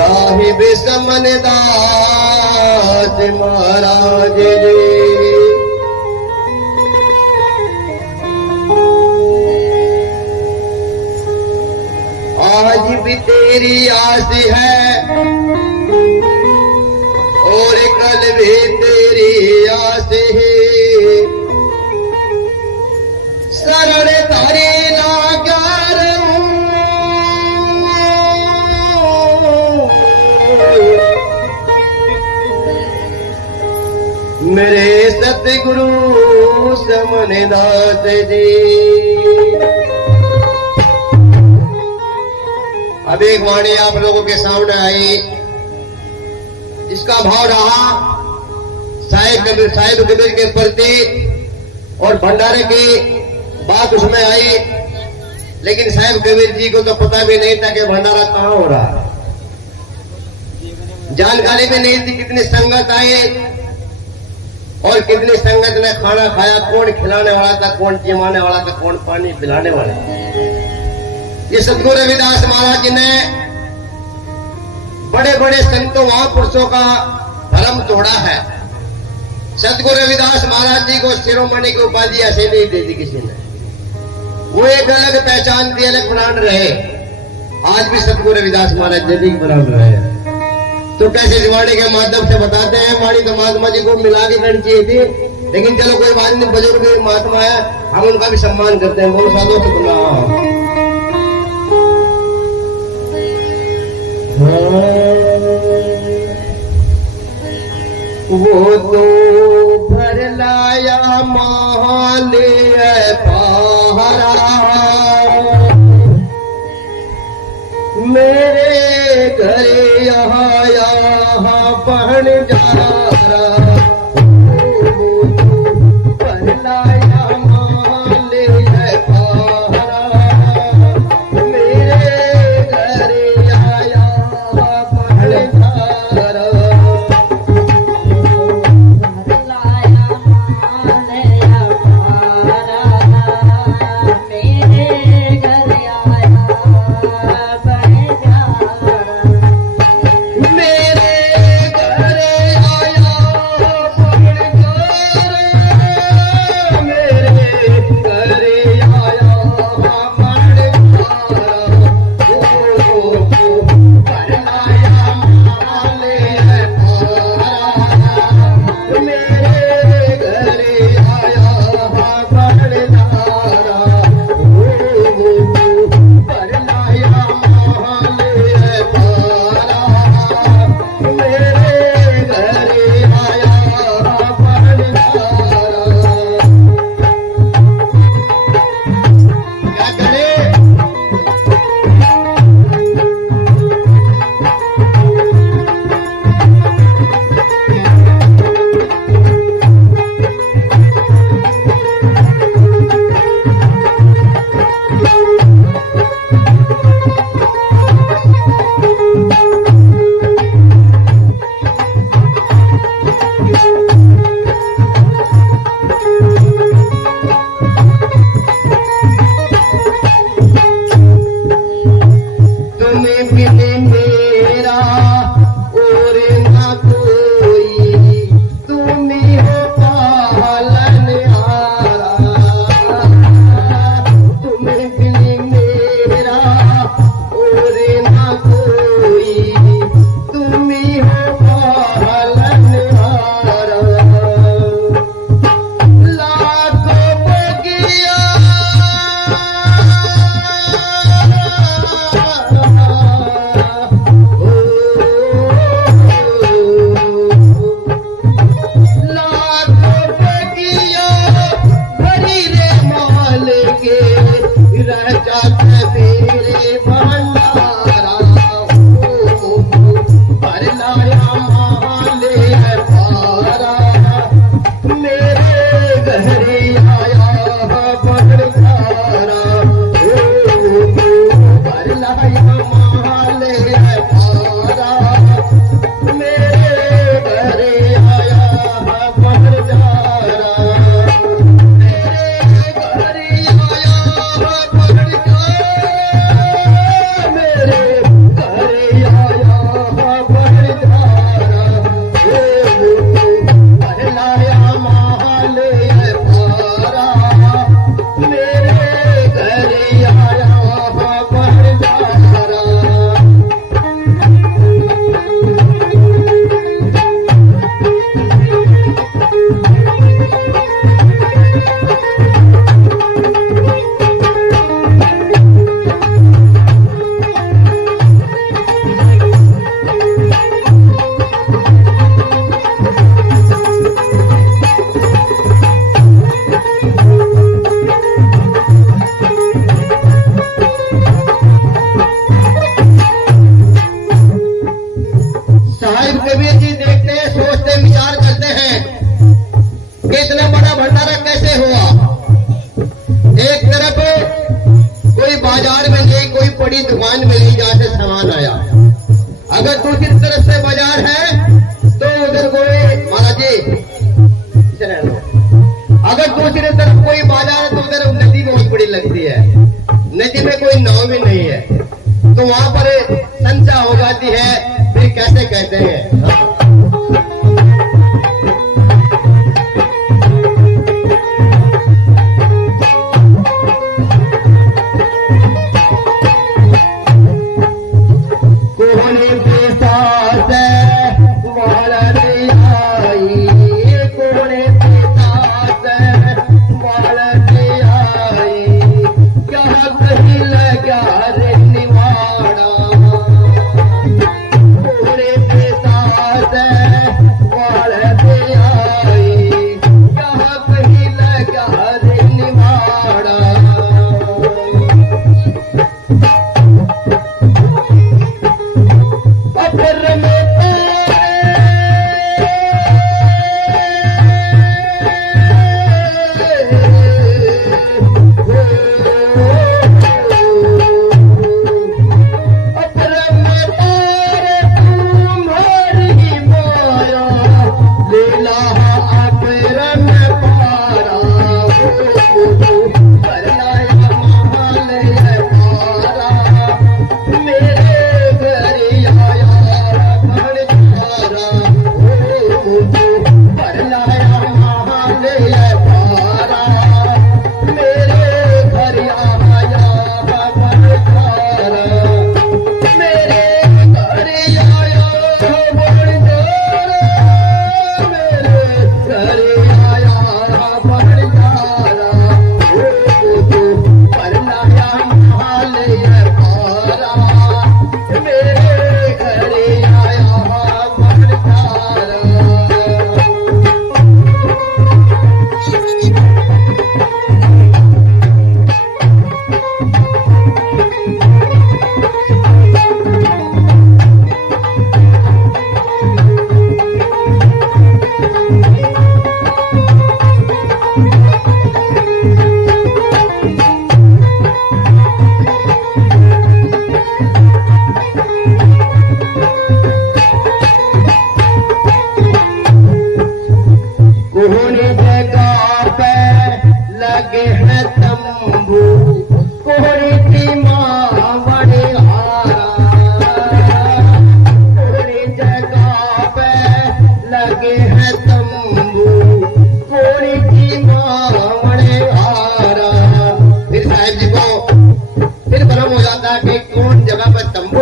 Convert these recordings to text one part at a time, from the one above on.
साहिब समनदास महाराज जी। आज भी तेरी आस है और कल भी तेरी आस है। शरण तारे लागर मेरे सतगुरु समनदास जी। अब एक वाणी आप लोगों के सामने आई, इसका भाव रहा साहिब कबीर के प्रति और भंडारे की बात उसमें आई, लेकिन साहिब कबीर जी को तो पता भी नहीं था कि भंडारा कहां हो रहा है। जानकारी भी नहीं थी कितनी संगत आई और कितनी संगत ने खाना खाया, कौन खिलाने वाला था, कौन जिमाने वाला था, कौन पानी पिलाने वाला था। ये सतगुरु रविदास महाराज जी ने बड़े बड़े संतों महापुरुषों का धर्म तोड़ा है। सतगुरु रविदास महाराज जी को शिरोमणि की उपाधि ऐसे नहीं दे दी किसी ने, वो एक अलग पहचान थी, अलग ब्रांड रहे। आज भी सतगुरु रविदास महाराज जी ब्रांड रहे। तो कैसे वाणी के माध्यम से बताते हैं, वाणी तो महात्मा जी को मिला के करनी चाहिए थी, लेकिन चलो कोई बात नहीं, बुजुर्ग महात्मा है, हम उनका भी सम्मान करते हैं। बोलो साधु से बोला वो तो भर लाया माले पहारा मेरे घर यहाँ पहन जा रहा। भर लाया माले पहारा मेरे घर यहाँ पहन जा रहा। मेरे घर आया का भंडारा कैसे हुआ? एक तरफ कोई बाजार में गई, कोई बड़ी दुकान में गई जहां से सामान आया। अगर दूसरी तरफ से बाजार है तो उधर कोई महाराज जी, अगर दूसरी तरफ कोई बाजार है तो उधर नदी बहुत बड़ी लगती है, नदी में कोई नाव भी नहीं है, तो वहां पर संख्या हो जाती है। फिर कैसे कहते हैं,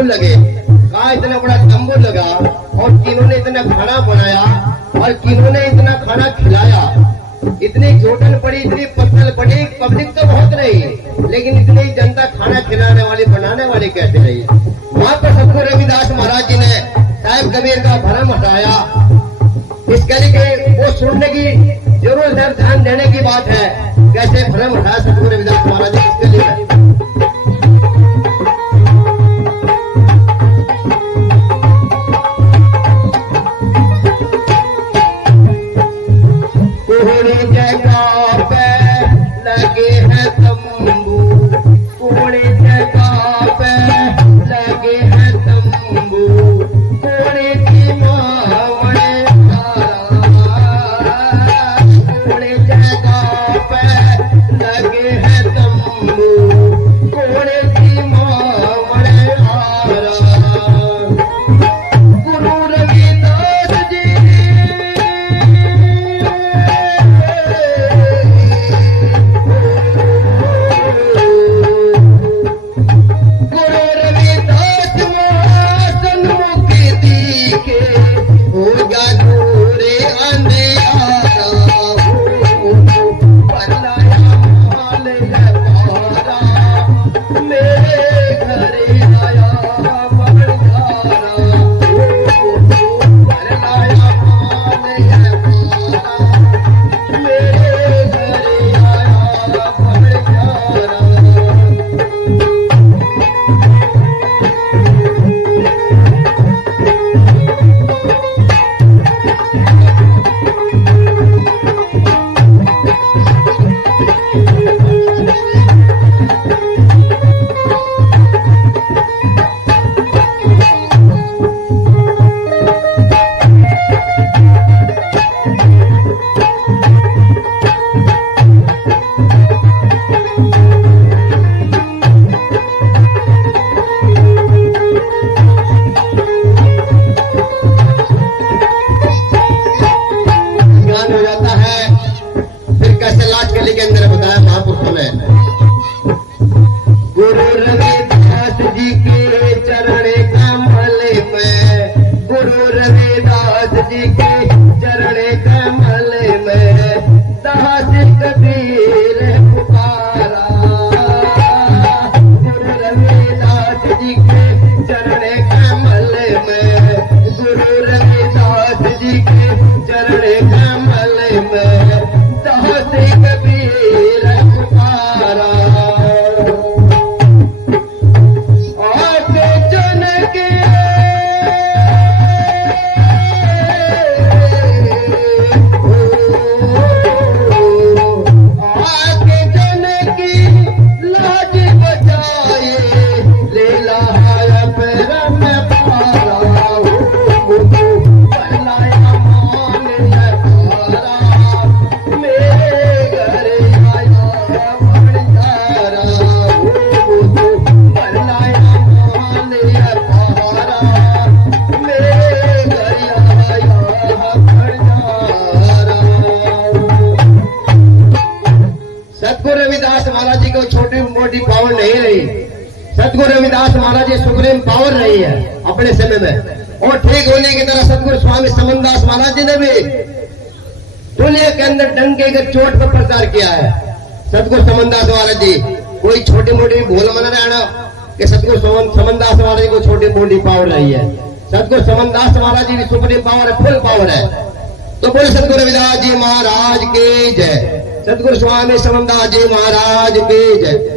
लगे, कहा इतना बड़ा तंबू लगा और किन्होंने इतना खाना बनाया और किन्होंने इतना खाना खिलाया। इतनी जोटन पड़ी, इतनी पत्तल पड़ी, पब्लिक तो बहुत रही लेकिन इतनी जनता खाना खिलाने वाली बनाने वाली कैसे रही? वहां पर सतगुरु रविदास महाराज जी ने साहिब कबीर का भरम हटाया। इसके लिए वो सुनने की जरूर ध्यान देने की बात है, कैसे भरम हटाया सतगुरु रविदास महाराज जी। इसके लिए पाली के अंदर बताया महापुरुषों ने। गुरु रविदास जी के चरण कमल में, गुरु रविदास जी के चरण कमल में दास कबीर पुकारा। गुरु रविदास जी के चरण कमल में, गुरु रविदास जी के चरण कमल में दास कबीर पुकारा। आके चुन के आके चुन की लाज बचाए, ले लाया पैर में पारा। लाया मान पारा, मेरे घर आया भंडारा। लाया मान पारा, मेरे घर आया भंडारा। सतगुरु रविदास महाराज जी को छोटी मोटी पावर नहीं रही। सतगुरु रविदास महाराज जी सुप्रीम पावर रही है अपने समय में। और ठीक होने की तरह सतगुरु स्वामी समनदास महाराज जी ने भी दुनिया के अंदर डंके के चोट पर प्रचार किया है। सतगुरु समनदास महाराज जी कोई छोटी मोटी भूल मन रहना कि सतगुरु समनदास महाराज जी को छोटी मोटी पावर रही है। सतगुरु समनदास महाराज जी भी सुप्रीम पावर है, फुल पावर है। तो बोले सतगुरु रविदास जी महाराज की जय, सतगुरु स्वामी समनदास जी महाराज की जय।